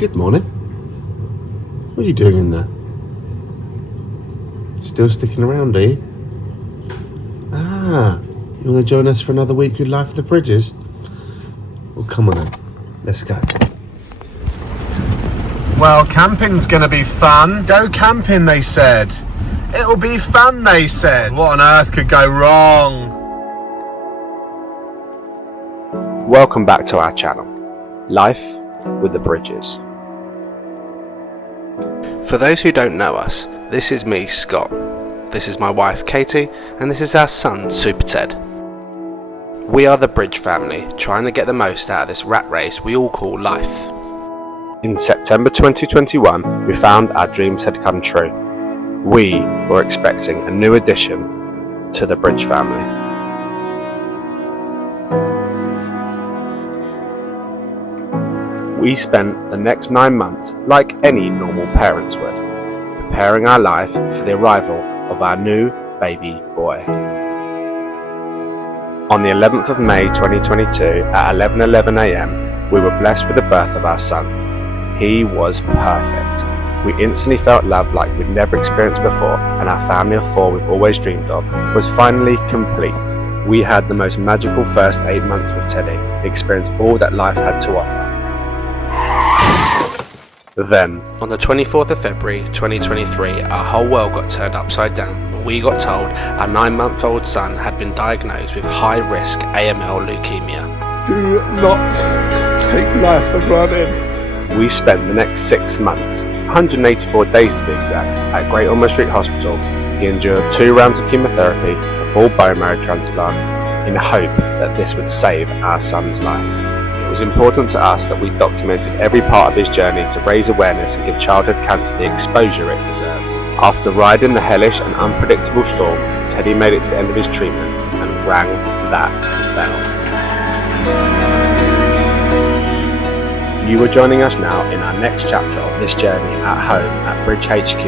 Good morning. What are you doing in there? Still sticking around, are you? You want to join us for another week with Life of the Bridges? Well, come on then. Let's go. Well, camping's going to be fun. Go camping, they said. It'll be fun, they said. What on earth could go wrong? Welcome back to our channel, Life with the Bridges. For those who don't know us, this is me, Scott. This is my wife, Katie, and this is our son, Super Ted. We are the Bridge family, trying to get the most out of this rat race we all call life. In September 2021, we found our dreams had come true. We were expecting a new addition to the Bridge family. We spent the next 9 months like any normal parents would, preparing our life for the arrival of our new baby boy. On the 11th of May 2022 at 11:11 a.m, we were blessed with the birth of our son. He was perfect. We instantly felt love like we'd never experienced before, and our family of 4 we've always dreamed of was finally complete. We had the most magical first 8 months with Teddy, experienced all that life had to offer. Then, on the 24th of February 2023, our whole world got turned upside down when we got told our 9-month-old son had been diagnosed with high-risk AML Leukaemia. Do not take life for granted. We spent the next 6 months, 184 days to be exact, at Great Ormond Street Hospital. He endured 2 rounds of chemotherapy, a full bone marrow transplant, in hope that this would save our son's life. It was important to us that we documented every part of his journey to raise awareness and give childhood cancer the exposure it deserves. After riding the hellish and unpredictable storm, Teddy made it to the end of his treatment and rang that bell. You are joining us now in our next chapter of this journey at home at Bridge HQ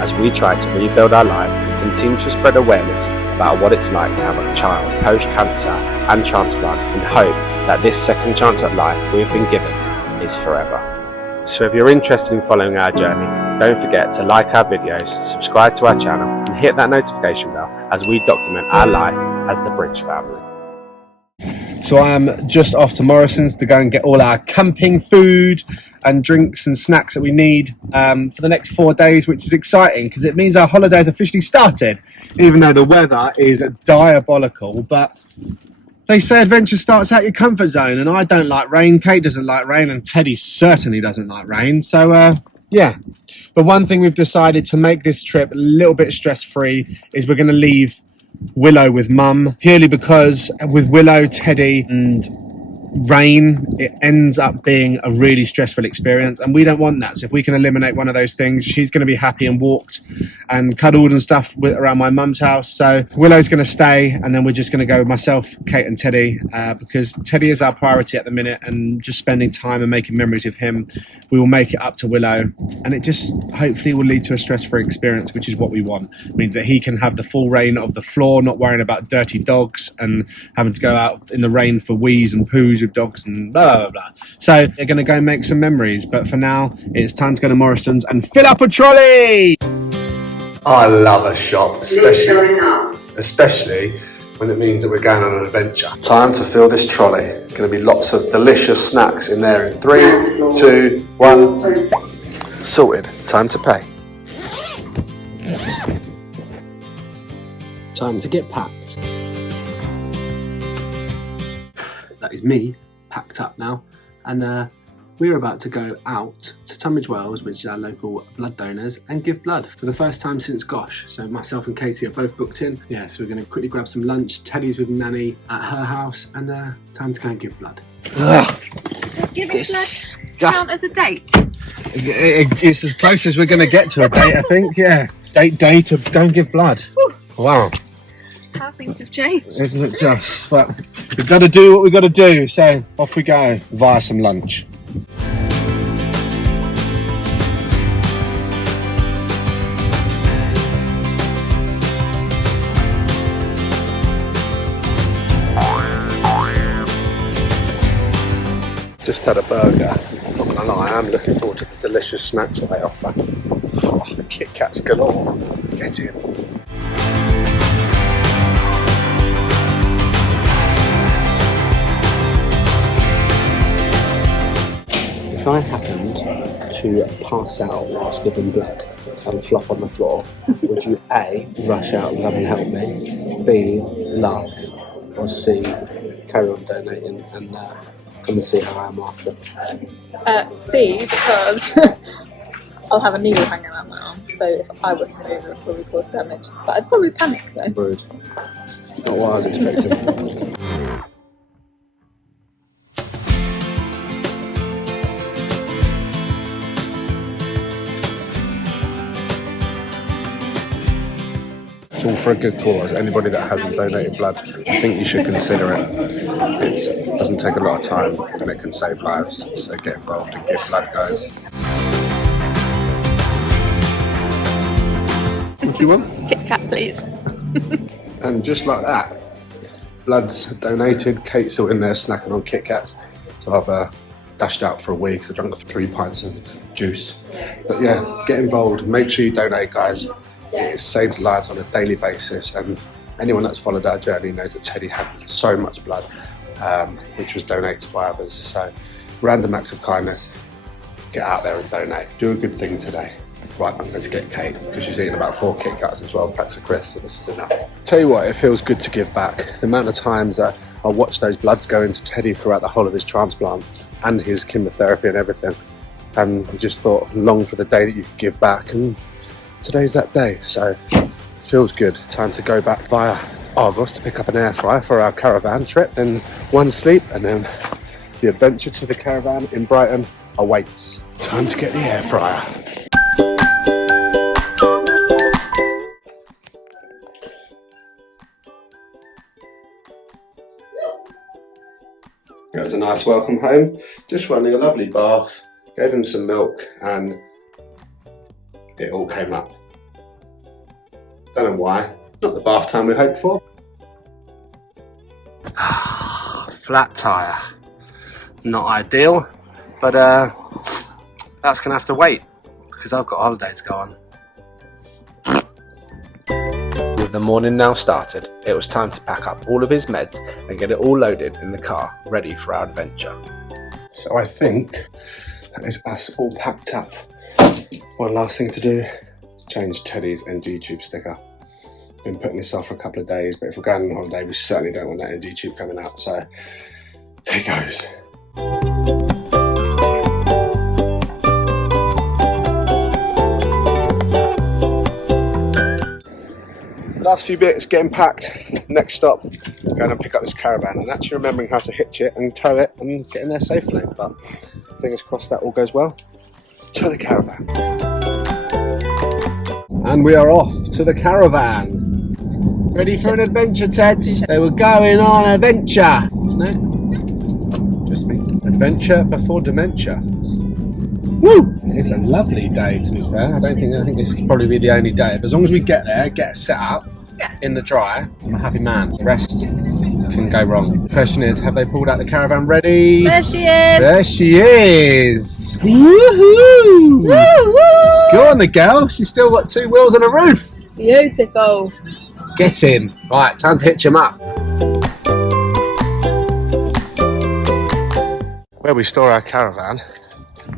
as we try to rebuild our life and continue to spread awareness about what it's like to have a child post-cancer and transplant in hope that this second chance at life we have been given is forever. So if you're interested in following our journey, don't forget to like our videos, subscribe to our channel and hit that notification bell as we document our life as the Bridge family. So I am just off to Morrison's to go and get all our camping food and drinks and snacks that we need for the next 4 days, which is exciting because it means our holiday's officially started, even though the weather is diabolical. But they say adventure starts out your comfort zone, and I don't like rain, Kate doesn't like rain, and Teddy certainly doesn't like rain. So yeah, but one thing we've decided to make this trip a little bit stress-free is we're going to leave Willow with Mum, purely because with Willow, Teddy and rain, it ends up being a really stressful experience, and we don't want that. So if we can eliminate one of those things, she's going to be happy and walked and cuddled and stuff around my mum's house. So Willow's going to stay, and then we're just going to go with myself, Kate and Teddy, because Teddy is our priority at the minute, and just spending time and making memories with him, we will make it up to Willow, and it just hopefully will lead to a stress-free experience, which is what we want. It means that he can have the full reign of the floor, not worrying about dirty dogs and having to go out in the rain for wheeze and poos with dogs and blah blah blah. So they're going to go make some memories, but for now it's time to go to Morrison's and fill up a trolley. I love a shop, especially when it means that we're going on an adventure. Time to fill this trolley. It's going to be lots of delicious snacks in there in 3, 2, 1. Sorted. Time to pay. Time to get packed. That is me packed up now, and we're about to go out to Tunbridge Wells, which is our local blood donors, and give blood for the first time since gosh. So myself and Katie are both booked in. Yeah, so we're going to quickly grab some lunch. Teddy's with Nanny at her house, and time to go and give blood. Does giving blood count as a date? It's as close as we're going to get to a date, I think. Yeah, date to go and give blood. Whew. Wow. How things have changed. Isn't it just? But we've got to do what we've got to do, so off we go via some lunch. Just had a burger, not gonna lie, I am looking forward to the delicious snacks that they offer. Oh, the Kit Kats galore. Get in. If I happened to pass out whilst giving blood and flop on the floor, would you A, rush out and come and help me, B, laugh, or C, carry on donating and come and see how I am after? C, because I'll have a needle hanging around my arm, so if I were to move it would probably cause damage. But I'd probably panic though. Rude. Not what I was expecting. It's all for a good cause. Anybody that hasn't donated blood, I think you should consider it. It doesn't take a lot of time and it can save lives. So get involved and give blood, guys. What do you want? Kit Kat, please. And just like that, blood's donated. Kate's still in there snacking on Kit Kats. So I've dashed out for a week. So I drank 3 pints of juice. But yeah, get involved. Make sure you donate, guys. It saves lives on a daily basis, and anyone that's followed our journey knows that Teddy had so much blood, which was donated by others. So, random acts of kindness. Get out there and donate. Do a good thing today. Right, let's get Kate, because she's eating about 4 Kit Kats and 12 packs of crisps, and this is enough. Tell you what, it feels good to give back. The amount of times I watch those bloods go into Teddy throughout the whole of his transplant and his chemotherapy and everything, and we just thought, long for the day that you could give back, and today's that day, so feels good. Time to go back via Argos to pick up an air fryer for our caravan trip, then one sleep, and then the adventure to the caravan in Brighton awaits. Time to get the air fryer. It was a nice welcome home, just running a lovely bath, gave him some milk, and it all came up. Don't know why. Not the bath time we hoped for. Flat tyre. Not ideal, but that's going to have to wait because I've got a holiday to go on. With the morning now started, it was time to pack up all of his meds and get it all loaded in the car, ready for our adventure. So I think that is us all packed up. One last thing to do is change Teddy's NG tube sticker. Been putting this off for a couple of days, but if we're going on holiday, we certainly don't want that NG tube coming out, so here it goes. Last few bits getting packed. Next stop is going to pick up this caravan and actually remembering how to hitch it and tow it and get in there safely, but fingers crossed that all goes well. To the caravan. And we are off to the caravan. Ready for an adventure, Teds? They were going on an adventure. No, just me. Adventure before dementia. Woo! It's a lovely day, to be fair. I think this could probably be the only day. But as long as we get there, get set up in the dry, I'm a happy man. The rest can go wrong. The question is, have they pulled out the caravan ready? There she is! There she is! Woohoo! Woo-woo! Go on, the girl. She's still got 2 wheels and a roof. Beautiful. Get in. Right, time to hitch him up. Where we store our caravan,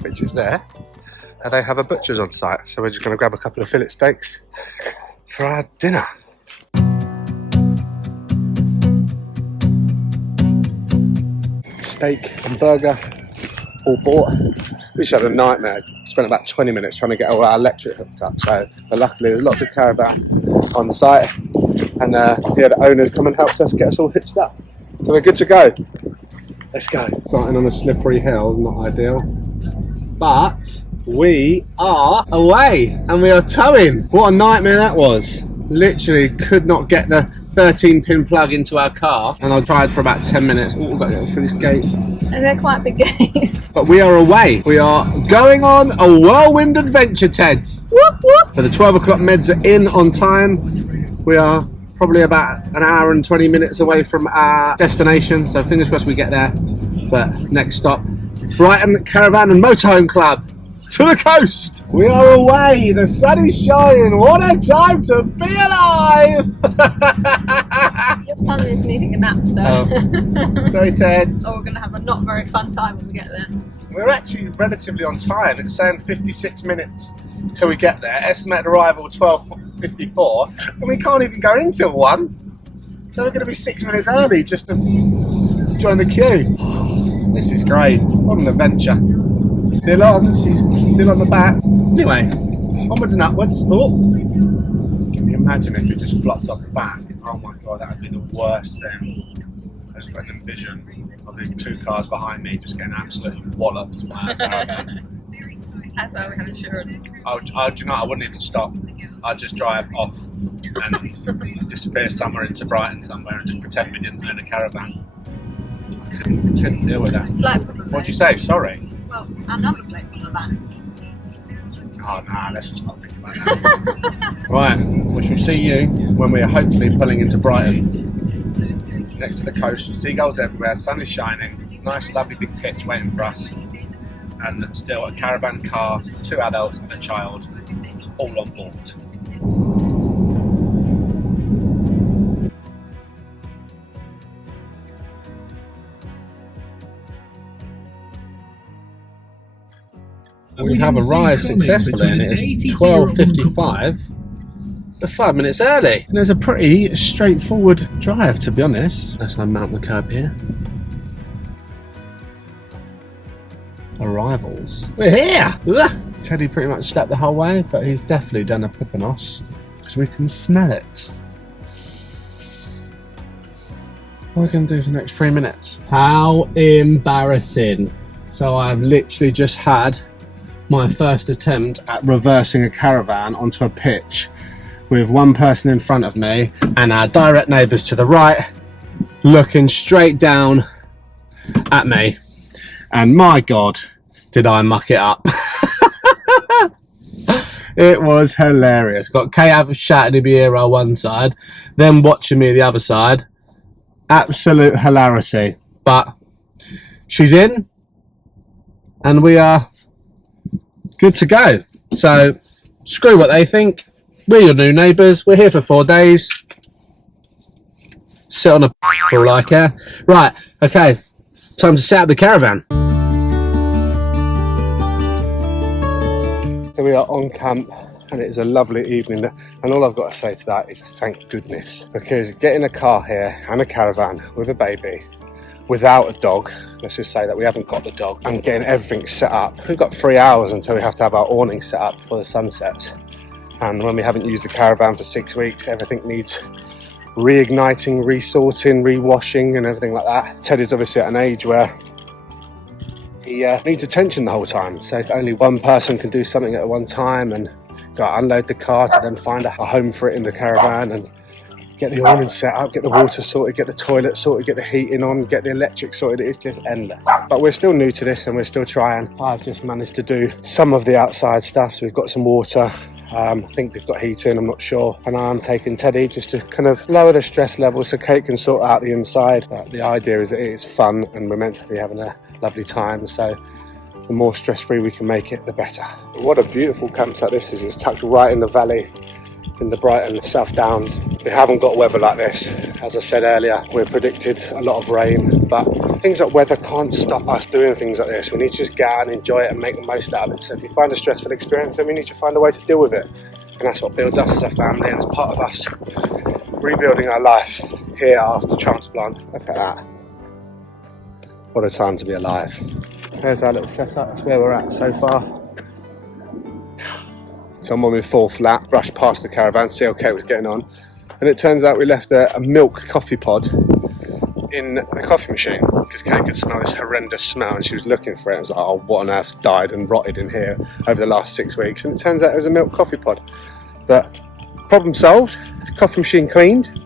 which is there, they have a butcher's on site. So we're just going to grab a couple of fillet steaks for our dinner. Steak and burger all bought. We just had a nightmare. Spent about 20 minutes trying to get all our electric hooked up. So but luckily there's lots of caravan on site, and the owners come and helped us get us all hitched up. So we're good to go. Let's go. Starting on a slippery hill, not ideal, but we are away and we are towing. What a nightmare that was. Literally could not get the 13-pin plug into our car, and I tried for about 10 minutes. Oh, we've got to go through this gate. And they're quite big gates. But we are away. We are going on a whirlwind adventure, Teds. Whoop, whoop. So the 12 o'clock meds are in on time. We are probably about an hour and 20 minutes away from our destination, so fingers crossed we get there. But next stop Brighton Caravan and Motorhome Club to the coast. We are away. The sun is shining. What a time to be alive! Your son is needing a nap, so. Oh. Sorry, Ted. Oh, we're going to have a not very fun time when we get there. We're actually relatively on time. It's saying 56 minutes till we get there. Estimated arrival 12:54, and we can't even go in till 1. So we're going to be 6 minutes early just to join the queue. This is great. What an adventure. Still on. She's still on the back. Anyway, onwards and upwards. Oh, can you imagine if it just flopped off the back? Oh my god, that would be the worst thing. I just got an envision of these 2 cars behind me just getting absolutely walloped by a caravan. That's why we have insurance. Do you know, I wouldn't even stop. I'd just drive off and disappear somewhere into Brighton somewhere and just pretend we didn't own a caravan. Couldn't deal with that. It's like What'd you say? Sorry. Well, our number plate's on the back. Oh no, let's just not think about that. Right, we shall see you when we are hopefully pulling into Brighton. Next to the coast with seagulls everywhere, sun is shining, nice lovely big pitch waiting for us, and still a caravan car, 2 adults and a child, all on board. We have arrived successfully and it is 12:55. We're 5 minutes early. And it's a pretty straightforward drive, to be honest. Let's unmount the curb here. Arrivals. We're here! Ugh. Teddy pretty much slept the whole way, but he's definitely done a pippanos because we can smell it. What are we going to do for the next 3 minutes? How embarrassing. So I've literally just had my first attempt at reversing a caravan onto a pitch with one person in front of me and our direct neighbours to the right looking straight down at me, and my god did I muck it up. It was hilarious. Got Kate shouting in my ear on one side, then watching me the other side. Absolute hilarity, but she's in and we are good to go. So screw what they think. We're your new neighbours. We're here for 4 days. Sit on a for all I care. Right, okay, time to set up the caravan. So we are on camp and it is a lovely evening, and all I've got to say to that is thank goodness, because getting a car here and a caravan with a baby without a dog, let's just say that we haven't got the dog, and getting everything set up, we've got 3 hours until we have to have our awning set up before the sun sets. And when we haven't used the caravan for 6 weeks, everything needs reigniting, resorting, rewashing and everything like that. Teddy's obviously at an age where he needs attention the whole time, so if only one person can do something at one time, and got to unload the car to then find a home for it in the caravan and get the awning set up, get the water sorted, get the toilet sorted, get the heating on, get the electric sorted. It's just endless. But we're still new to this and we're still trying. I've just managed to do some of the outside stuff, so we've got some water. I think we've got heating, I'm not sure. And I'm taking Teddy just to kind of lower the stress level so Kate can sort out the inside. But the idea is that it is fun and we're meant to be having a lovely time. So the more stress-free we can make it, the better. What a beautiful campsite this is. It's tucked right in the valley in the Brighton South Downs. We haven't got weather like this. As I said earlier, we're predicted a lot of rain, but things like weather can't stop us doing things like this. We need to just go out and enjoy it and make the most out of it. So if you find a stressful experience, then we need to find a way to deal with it. And that's what builds us as a family, and it's part of us rebuilding our life here after transplant. Look at that. What a time to be alive. There's our little setup. That's where we're at so far. So I'm on my 4th lap, brushed past the caravan, see how Kate was getting on. And it turns out we left a milk coffee pod in the coffee machine because Kate could smell this horrendous smell and she was looking for it. I was like, oh, what on earth's died and rotted in here over the last 6 weeks? And it turns out it was a milk coffee pod. But problem solved, coffee machine cleaned,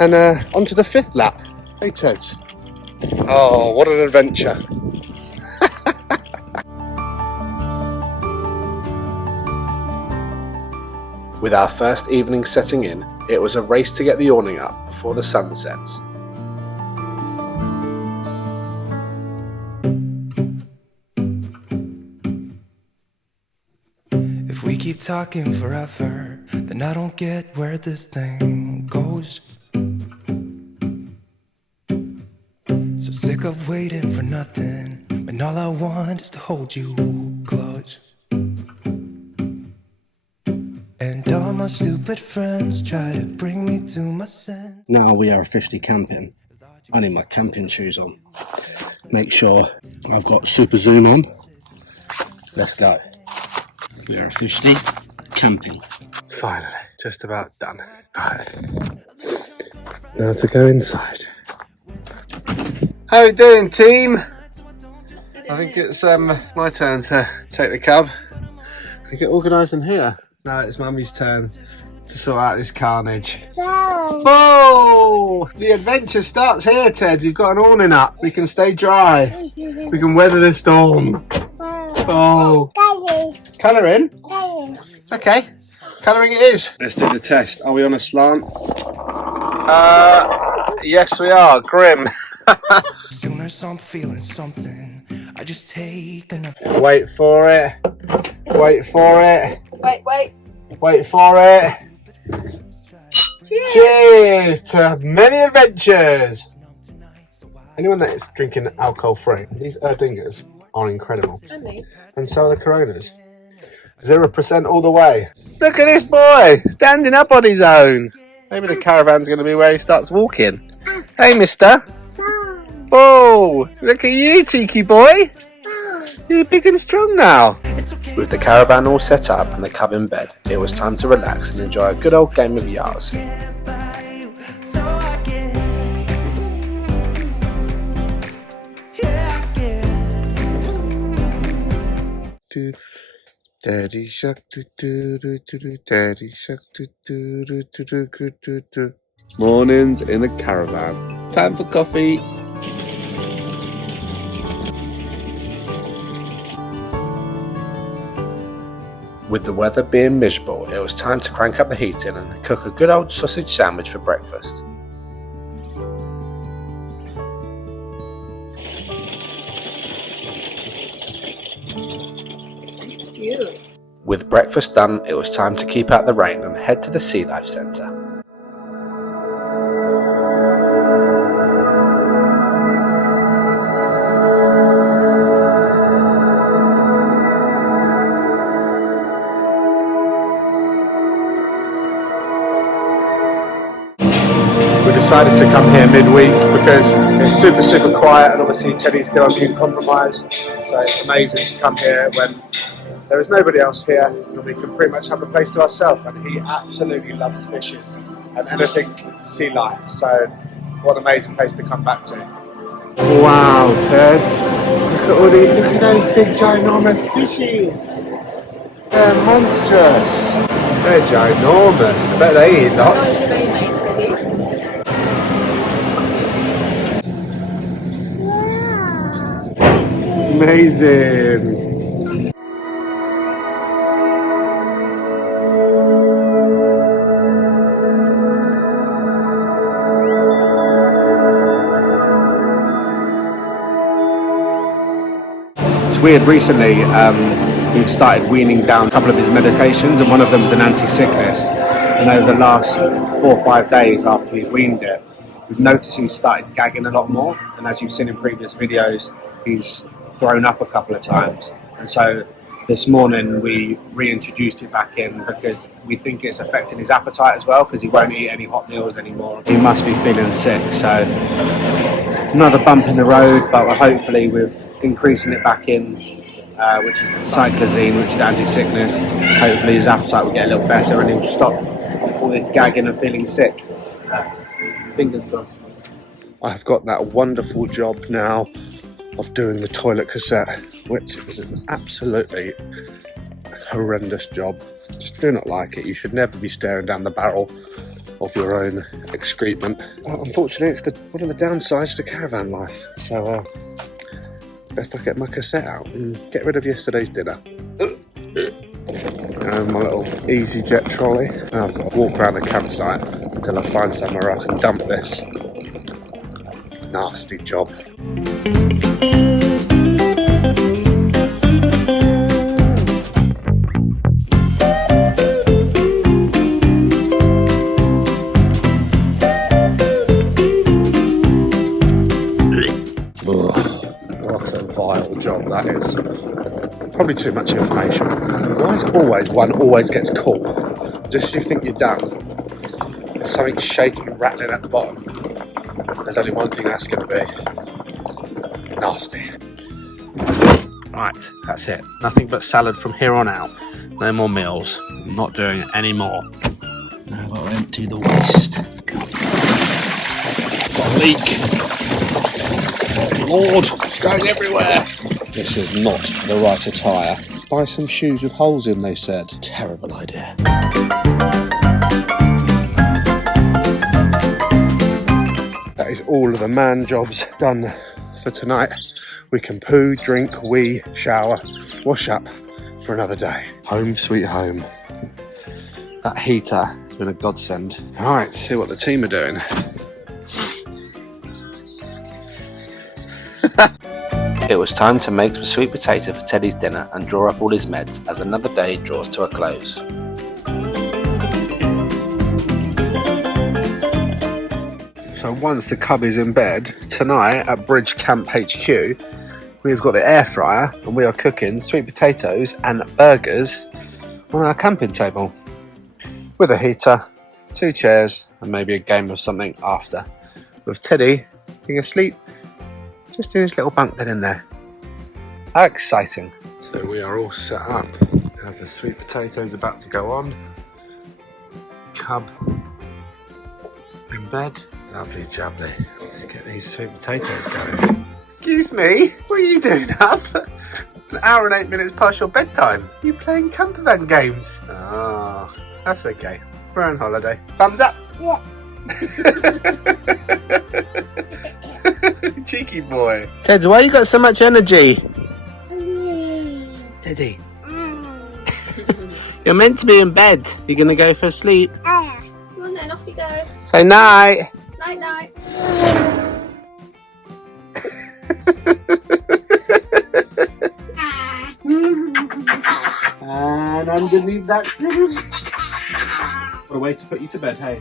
and onto the 5th lap. Hey Teds. Oh, what an adventure. With our first evening setting in, it was a race to get the awning up before the sun sets. keep talking forever, then I don't get where this thing goes. So sick of waiting for nothing, when all I want is to hold you close. And all my stupid friends try to bring me to my sense. Now we are officially camping. I need my camping shoes on. Make sure I've got super zoom on. Let's go. We are officially camping. Finally, just about done. Right. Now to go inside. How are you doing, team? I think it's my turn to take the cab and get organised in here. Now it's Mummy's turn to sort out this carnage. Whoa! The adventure starts here, Ted. You've got an awning up. We can stay dry. We can weather the storm. Oh. Colouring? Okay. Colouring it is. Let's do the test. Are we on a slant? Yes we are. Grim. Soon as I'm feeling something, I just take another. Wait for it. Wait for it. Wait. Wait for it. Cheers to many adventures. Anyone that is drinking alcohol free, these Erdingers are incredible. And so are the Coronas. 0% all the way. Look at this boy standing up on his own. Maybe the Caravan's going to be where he starts walking. Hey, mister. Oh, look at you, cheeky boy. You're big and strong now. With the Caravan all set up and the cub in bed, it was time to relax and enjoy a good old game of Yahtzee. Daddy shark, daddy shark, mornings in a Caravan. Time for coffee. With the weather being miserable, it was time to crank up the heating and cook a good old sausage sandwich for breakfast. Cute. With breakfast done, it was time to keep out the rain and head to the Sea Life Centre. We decided to come here midweek because it's super quiet and obviously Teddy's still immune compromised, so it's amazing to come here when there is nobody else here and we can pretty much have the place to ourselves, and he absolutely loves fishes and anything sea life, so what an amazing place to come back to. Wow, Teds, look at those big ginormous fishes. They're monstrous. They're ginormous. I bet they eat lots. Amazing. It's weird, recently we've started weaning down a couple of his medications, and one of them is an anti-sickness, and over the last 4 or 5 days after we weaned it, we've noticed he's started gagging a lot more, and as you've seen in previous videos, he's thrown up a couple of times, and so this morning we reintroduced it back in because we think it's affecting his appetite as well, because he won't eat any hot meals anymore. He must be feeling sick, so another bump in the road, but hopefully with increasing it back in, which is the cyclazine, which is anti-sickness, hopefully his appetite will get a little better and he'll stop all this gagging and feeling sick. Fingers crossed. I've got that wonderful job now of doing the toilet cassette, which is an absolutely horrendous job. Just do not like it. You should never be staring down the barrel of your own excrement. Well, unfortunately, it's one of the downsides to caravan life. So best I get my cassette out and get rid of yesterday's dinner. And my little EasyJet trolley. Now I've got to walk around the campsite until I find somewhere I can dump this. Nasty job. vile job that is. Probably too much information. Why is it always one always gets caught? Just as you think you're done, there's something shaking and rattling at the bottom. There's only one thing that's going to be nasty. Right, that's it. Nothing but salad from here on out. No more meals. I'm not doing it anymore. Now I've got to empty the waste. Got a leak. Oh Lord, it's going everywhere. This is not the right attire. Buy some shoes with holes in, they said. Terrible idea. That is all of the man jobs done for tonight. We can poo, drink, wee, shower, wash up for another day. Home sweet home. That heater has been a godsend. All right, see what the team are doing. It was time to make some sweet potato for Teddy's dinner and draw up all his meds as another day draws to a close. So once the cub is in bed, tonight at Bridge Camp HQ, we've got the air fryer and we are cooking sweet potatoes and burgers on our camping table. With a heater, 2 chairs and maybe a game of something after. With Teddy being asleep, just doing his little bunk bed in there. How exciting. So we are all set up. We have the sweet potatoes about to go on. Cub in bed. Lovely jubbly. Let's get these sweet potatoes going. Excuse me, what are you doing up? An hour and 8 minutes past your bedtime. You playing Caravan games? Oh, that's okay. We're on holiday. Thumbs up. What? Cheeky boy. Ted, why you got so much energy? Teddy. You're meant to be in bed. You're going to go for sleep. Come on then, off you go. Say night. Night night. And underneath that. What a way to put you to bed, hey?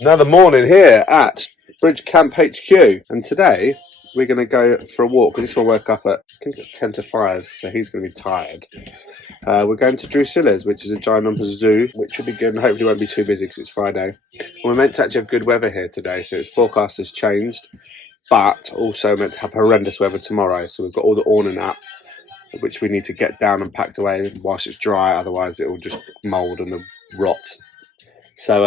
Another morning here at Bridge Camp HQ, and today we're going to go for a walk. This will work up at, I think it's 10 to 5, so he's going to be tired. We're going to Drusilla's, which is a giant zoo, which should be good and hopefully won't be too busy because it's Friday. We're meant to actually have good weather here today, so its forecast has changed, but also meant to have horrendous weather tomorrow. So we've got all the awning up, which we need to get down and packed away whilst it's dry, otherwise it will just mould and rot. So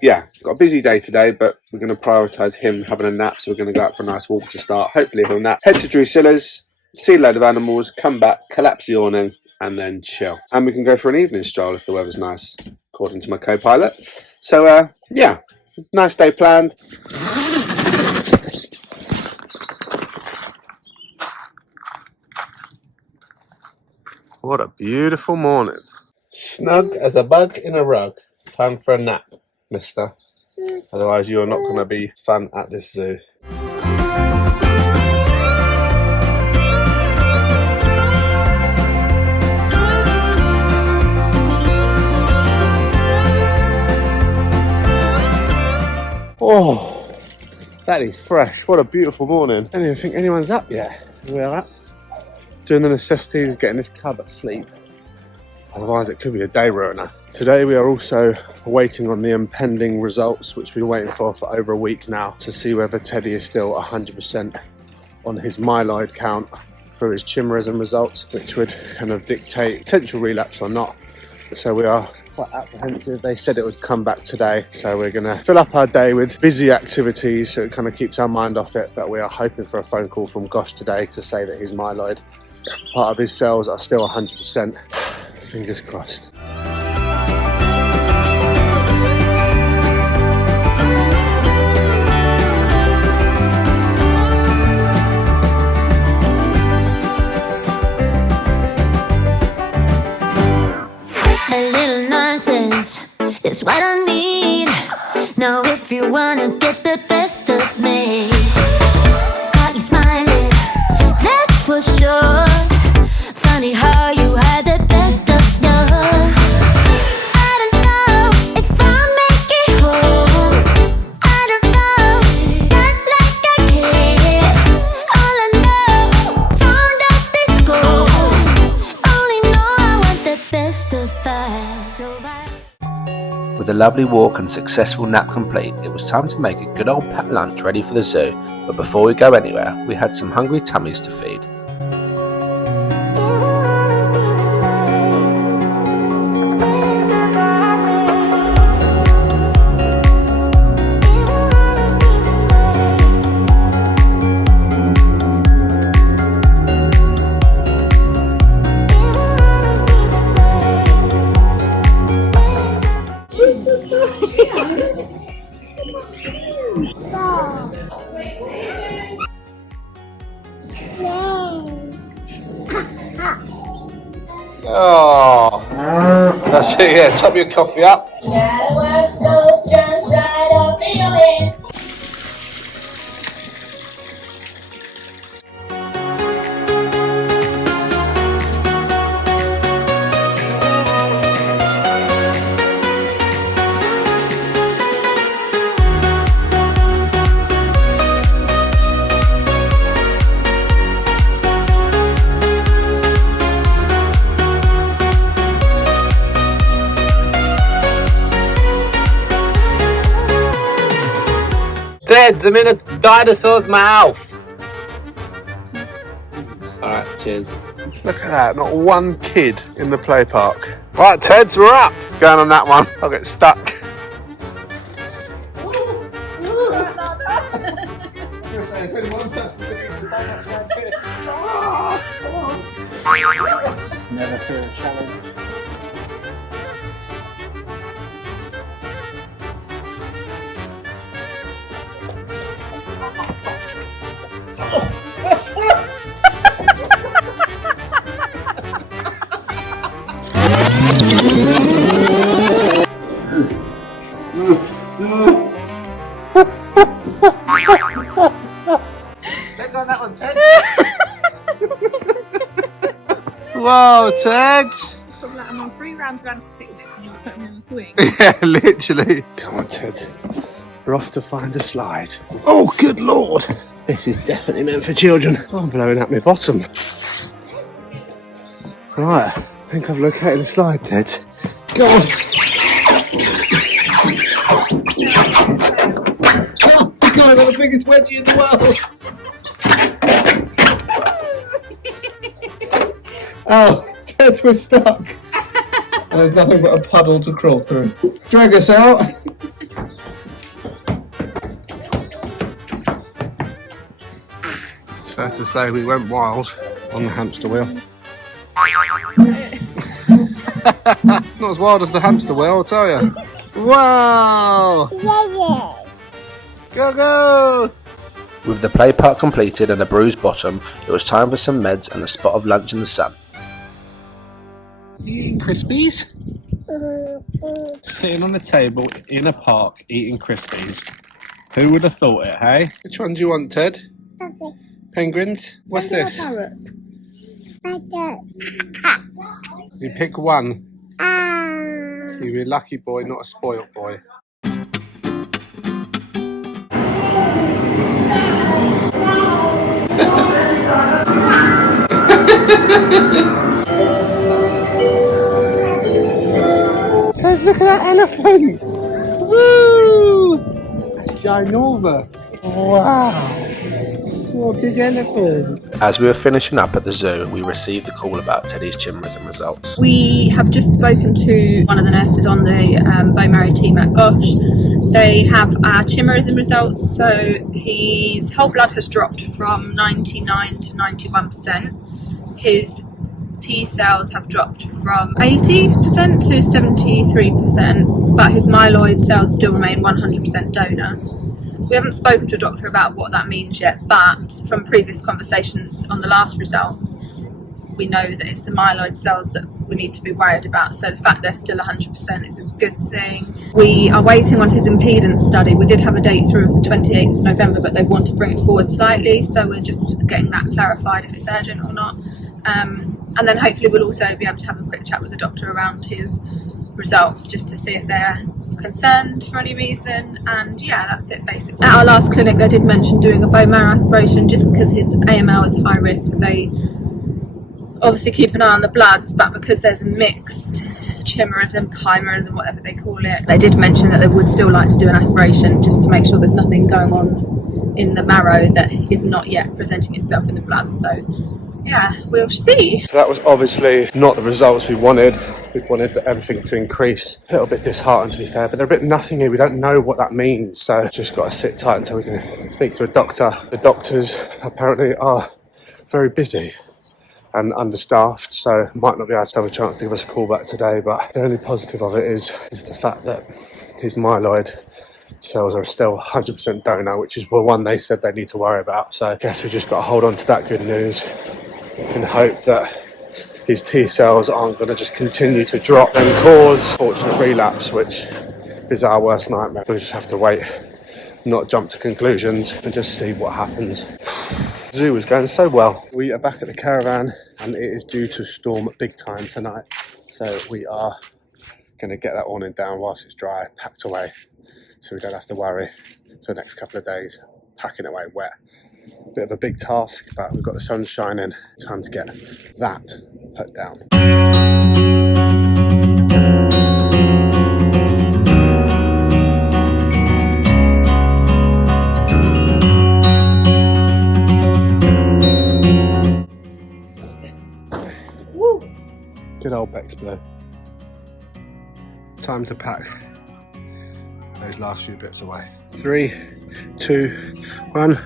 yeah, got a busy day today, but we're going to prioritise him having a nap, so we're going to go out for a nice walk to start. Hopefully he'll nap. Head to Drusilla's, see a load of animals, come back, collapse the awning, and then chill. And we can go for an evening stroll if the weather's nice, according to my co-pilot. So yeah, nice day planned. What a beautiful morning. Snug as a bug in a rug. Time for a nap, mister. Otherwise you're not going to be fun at this zoo. Oh, that is fresh. What a beautiful morning. I don't even think anyone's up yet. We are up. Doing the necessities of getting this cub asleep. Otherwise it could be a day ruiner. Today we are also waiting on the impending results, which we've been waiting for over a week now, to see whether Teddy is still 100% on his myeloid count for his chimerism results, which would kind of dictate potential relapse or not. So we are quite apprehensive. They said it would come back today, so we're going to fill up our day with busy activities so it kind of keeps our mind off it. But we are hoping for a phone call from Gosh today to say that his myeloid part of his cells are still 100%. Fingers crossed. A little nonsense is what I need. Now if you wanna get the best of me, got you smiling, that's for sure. Funny how you had the best of love. I don't know if I'm So bye. With a lovely walk and successful nap complete, it was time to make a good old packed lunch ready for the zoo, but before we go anywhere, we had some hungry tummies to feed. Oh, that's it. Yeah, top your coffee up. Dead, I'm in a dinosaur's mouth. Alright, cheers. Look at that, not one kid in the play park. Right, Teds, we're up. Going on that one, I'll get stuck. There's only one person doing the Never fear a challenge. Let go on that one, Ted. Whoa, Ted. I'm on 3 rounds of anti-sickness and you're putting me on a swing. Yeah, literally. Come on, Ted. We're off to find the slide. Oh, good lord. This is definitely meant for children. Oh, I'm blowing up my bottom. Right, I think I've located the slide, Ted. Go on. Oh, God, I've got the biggest wedgie in the world. Oh, Ted, we're stuck. There's nothing but a puddle to crawl through. Drag us out. It's fair to say we went wild on the hamster wheel. Not as wild as the hamster wheel, I'll tell you. Wow! Go, go! With the play park completed and a bruised bottom, it was time for some meds and a spot of lunch in the sun. You eating Crispies? Sitting on a table in a park eating Crispies. Who would have thought it, hey? Which one do you want, Ted? Penguins? What's this? You pick one. You're a lucky boy, not a spoilt boy. Says, look at that elephant! Woo! That's ginormous! Wow! What a big elephant! As we were finishing up at the zoo, we received a call about Teddy's chimerism results. We have just spoken to one of the nurses on the bone marrow team at Gosh. They have our chimerism results, so his whole blood has dropped from 99 to 91%. His T cells have dropped from 80% to 73%, but his myeloid cells still remain 100% donor. We haven't spoken to a doctor about what that means yet, but from previous conversations on the last results, we know that it's the myeloid cells that we need to be worried about. So the fact they're still 100% is a good thing. We are waiting on his impedance study. We did have a date through for the 28th of November, but they want to bring it forward slightly. So we're just getting that clarified if it's urgent or not. And then hopefully we'll also be able to have a quick chat with the doctor around his results just to see if they're concerned for any reason. And yeah, that's it basically. At our last clinic they did mention doing a bone marrow aspiration just because his AML is high risk. They obviously keep an eye on the bloods, but because there's a mixed chimerism, chimerism, whatever they call it. They did mention that they would still like to do an aspiration just to make sure there's nothing going on in the marrow that is not yet presenting itself in the blood. So yeah, we'll see. That was obviously not the results we wanted. We wanted everything to increase. A little bit disheartened, to be fair, but they're a bit nothing here. We don't know what that means, so just got to sit tight until we can speak to a doctor. The doctors apparently are very busy and understaffed, so might not be able to have a chance to give us a call back today, but the only positive of it is the fact that his myeloid cells are still 100% donor, which is the one they said they need to worry about. So I guess we just got to hold on to that good news and hope that his T cells aren't going to just continue to drop and cause fortunate relapse, which is our worst nightmare. We just have to wait, not jump to conclusions, and just see what happens. Zoo was going so well. We are back at the Caravan and it is due to storm big time tonight, so we are going to get that awning down whilst it's dry, packed away, so we don't have to worry for the next couple of days packing it away wet. Bit of a big task, but we've got the sun shining. Time to get that put down. Good old Bex Blue. Time to pack those last few bits away. 3, 2, 1.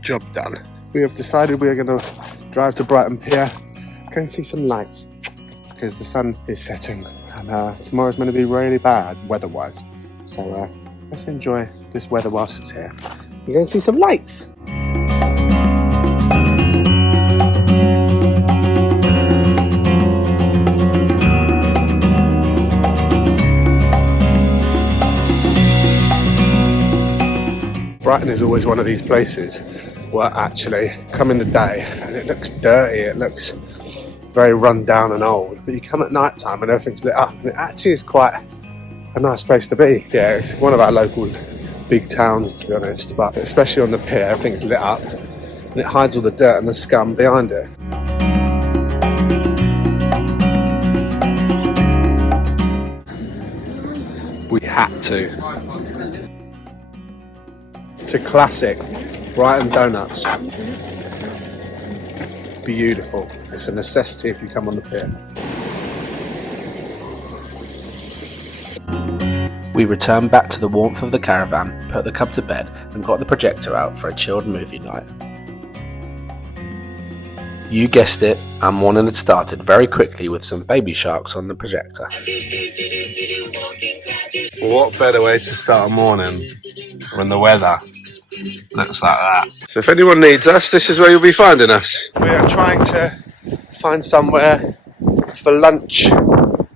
Job done. We have decided we are going to drive to Brighton pier, go and see some lights, because the sun is setting and tomorrow's going to be really bad weather-wise. So let's enjoy this weather whilst it's here. We're going to see some lights. Brighton is always one of these places where actually come in the day and it looks dirty, it looks very run down and old, but you come at night time and everything's lit up and it actually is quite a nice place to be. Yeah, it's one of our local big towns, to be honest, but especially on the pier, everything's lit up and it hides all the dirt and the scum behind it. We had to. To classic Brighton donuts. Beautiful. It's a necessity if you come on the pier. We returned back to the warmth of the Caravan, put the cub to bed and got the projector out for a chilled movie night. You guessed it, our morning had started very quickly with some baby sharks on the projector. What better way to start a morning when the weather looks like that? So if anyone needs us, this is where you'll be finding us. We are trying to find somewhere for lunch,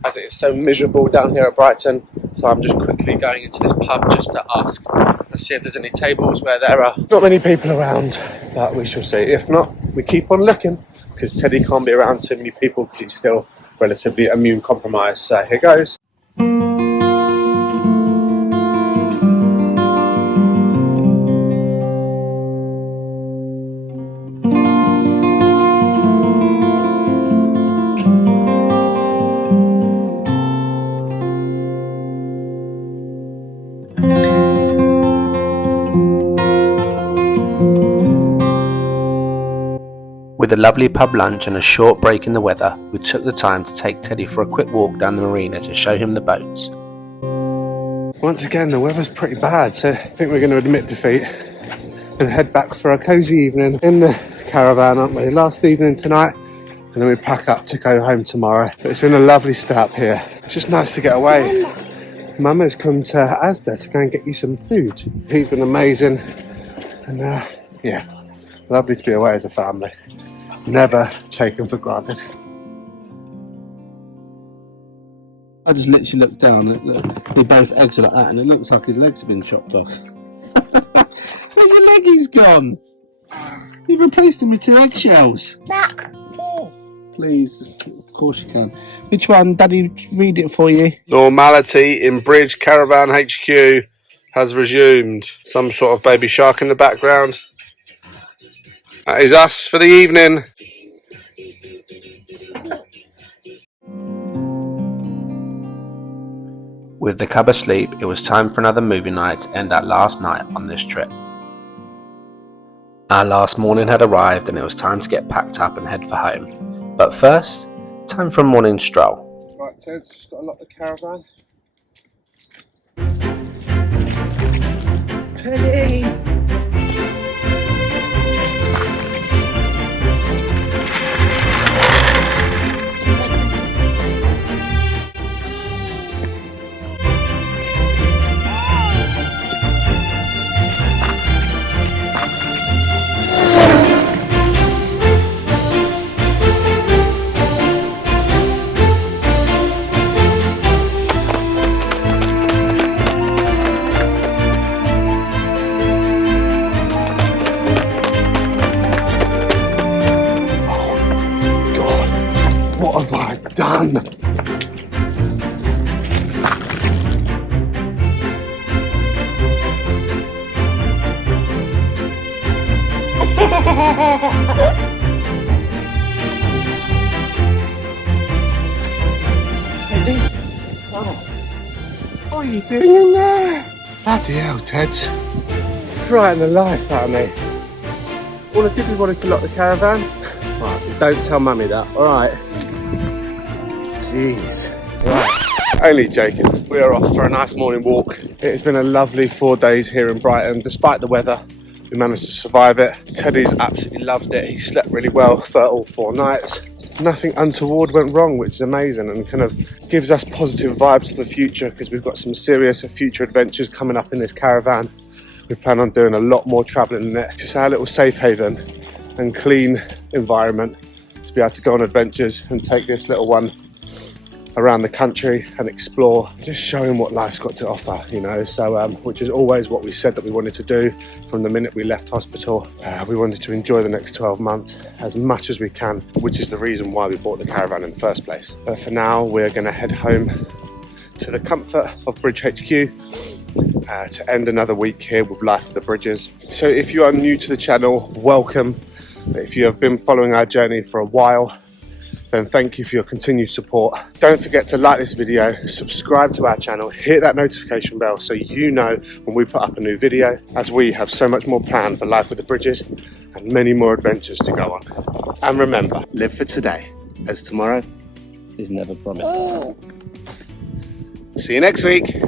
as it is so miserable down here at Brighton. So I'm just quickly going into this pub just to ask and see if there's any tables where there are not many people around, but we shall see. If not, we keep on looking, because Teddy can't be around too many people because he's still relatively immune compromised. So here goes. With a lovely pub lunch and a short break in the weather, we took the time to take Teddy for a quick walk down the marina to show him the boats. Once again, the weather's pretty bad, so I think we're going to admit defeat and head back for a cosy evening in the Caravan, aren't we? Last evening tonight, and then we pack up to go home tomorrow. But it's been a lovely stay up here. It's just nice to get away. Mama's come to Asda to go and get you some food. He's been amazing, and yeah, lovely to be away as a family. Never taken for granted. I just literally looked down and look, both eggs are like that and it looks like his legs have been chopped off. Where's the leg he's gone? You've replaced him with 2 eggshells. Back, Please, of course you can. Which one? Daddy, read it for you. Normality in Bridge Caravan HQ has resumed. Some sort of baby shark in the background. That is us for the evening. With the cub asleep, it was time for another movie night to end our last night on this trip. Our last morning had arrived and it was time to get packed up and head for home. But first, time for a morning stroll. Right, Ted's just got to lock the caravan. Teddy! What have I done? Teddy? Oh. What are you doing in there? Bloody hell, Ted's frightened the life out of me. All I did was wanted to lock the caravan. Right, don't tell Mummy that, alright? Jeez. Right. Only joking. We are off for a nice morning walk. It has been a lovely 4 days here in Brighton. Despite the weather, we managed to survive it. Teddy's absolutely loved it. He slept really well for all 4 nights. Nothing untoward went wrong, which is amazing and kind of gives us positive vibes to the future because we've got some serious future adventures coming up in this caravan. We plan on doing a lot more travelling in it. Just our little safe haven and clean environment to be able to go on adventures and take this little one around the country and explore, just showing what life's got to offer, you know. So which is always what we said that we wanted to do from the minute we left hospital. We wanted to enjoy the next 12 months as much as we can, which is the reason why we bought the caravan in the first place. But for now, we're going to head home to the comfort of Bridge HQ to end another week here with Life of the Bridges. So if you are new to the channel, welcome. If you have been following our journey for a while, then thank you for your continued support. Don't forget to like this video, subscribe to our channel, hit that notification bell so you know when we put up a new video, as we have so much more planned for Life with the Bridges and many more adventures to go on. And remember, live for today, as tomorrow is never promised. See you next week.